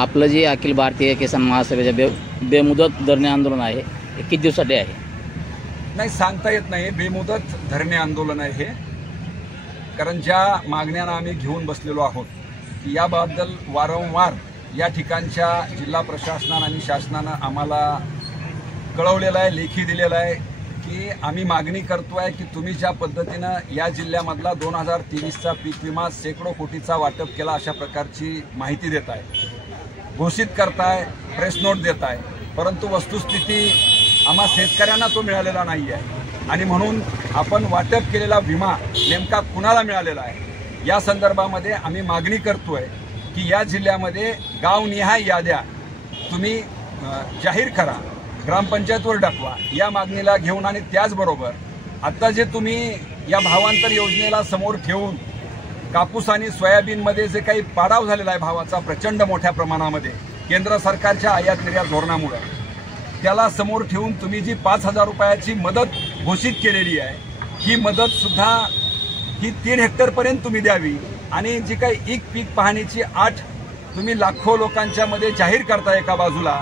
आपलं जे अखिल भारतीय किसान महासभेचे बेमुदत धरणे आंदोलन आहे हे किती दिवसासाठी आहे? नाही सांगता येत नाही. बेमुदत धरणे आंदोलन आहे हे, कारण ज्या मागण्यांना आम्ही घेऊन बसलेलो आहोत की याबद्दल वारंवार या ठिकाणच्या जिल्हा प्रशासनानं आणि शासनानं आम्हाला कळवलेलं आहे, लेखी दिलेलं आहे की आम्ही मागणी करतोय की तुम्ही ज्या पद्धतीनं या जिल्ह्यामधला 2023चा पीक विमा शेकडो कोटीचा वाटप केला अशा प्रकारची माहिती देत आहे, घोषित करताय, प्रेस नोट देत आहे, परंतु वस्तुस्थिती आम्हा शेतकऱ्यांना तो मिळालेला नाही आहे. आणि म्हणून आपण वाटप केलेला विमा नेमका कुणाला मिळालेला आहे या संदर्भामध्ये आम्ही मागणी करतोय की या जिल्ह्यामध्ये गावनिहाय याद्या तुम्ही जाहीर करा, ग्रामपंचायतवर टाकवा. या मागणीला घेऊन आणि त्याचबरोबर आता जे तुम्ही या भावांतर योजनेला समोर ठेवून कापूस आणि सोयाबीनमध्ये जे काही पाडाव झालेला आहे भावाचा प्रचंड मोठ्या प्रमाणामध्ये केंद्र सरकारच्या आयात निर्यात धोरणामुळे, त्याला समोर ठेवून तुम्ही जी 5,000 रुपयाची मदत घोषित केलेली आहे ही मदत सुद्धा ही 3 हेक्टरपर्यंत तुम्ही द्यावी. आणि जी काही पीक पाहणीची 8 तुम्ही लाखो लोकांच्या मध्ये जाहीर करताय एका बाजूला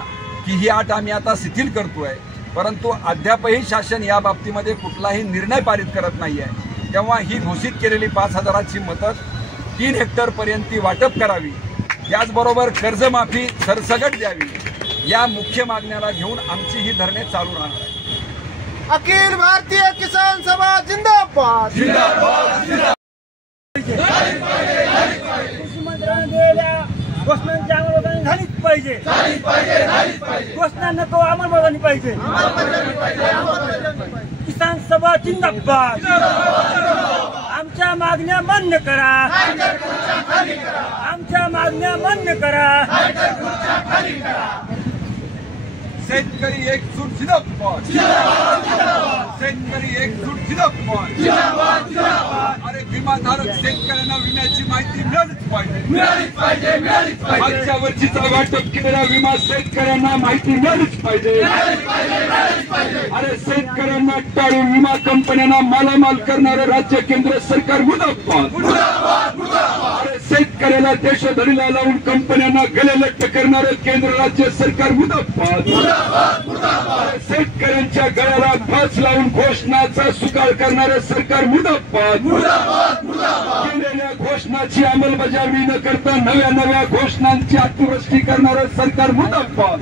की ही 8 आम्ही आता शिथिल करतोय, परंतु अद्यापही शासन या बाबतीमध्ये कुठलाही निर्णय पारित करत नाही आहे. तेव्हा ही घोषित केलेली 5,000ची मदत 3 हेक्टरपर्यंत ती वाटप करावी, त्याचबरोबर कर्जमाफी सरसकट द्यावी. या मुख्य मागण्याला घेऊन आमची ही धरणे चालू राहणार आहे. अखिल भारतीय किसान सभा जिंदाबाद जिंदाबाद. घोषणांची अंमलबजावणी झालीच पाहिजे, घोषणा नको अंमलबजावणी पाहिजे. किसान सभा जिंदाबाद. आमच्या मागण्या मान्य करा, आमच्या मागण्या मान्य करा. शेतकरी एकजूट जिंदाबाद, शेतकरी एकजूट जिंदाबाद. अरे विमाधारक शेतकऱ्यांना विम्याची माहिती मिळालीच पाहिजे, मागच्या वर्षीचा वाटप केलेला विमा शेतकऱ्यांना माहिती मिळालीच पाहिजे. अरे शेतकऱ्यांना टाळून विमा कंपन्यांना मालामाल करणारं राज्य केंद्र सरकार मुर्दाबाद. अरे शेतकऱ्याला देशधडीला लावून कंपन्यांना गले लट्ट करणारं केंद्र राज्य सरकार मुर्दाबाद. शेतकऱ्यांच्या गळ्याला फास लावून घोषणाचा स्वीकार करणारं सरकार मुर्दाबाद. केलेल्या घोषणाची अंमलबजावणी न करता नव्या घोषणांची अतिवृष्टी करणारं सरकार मुर्दाबाद.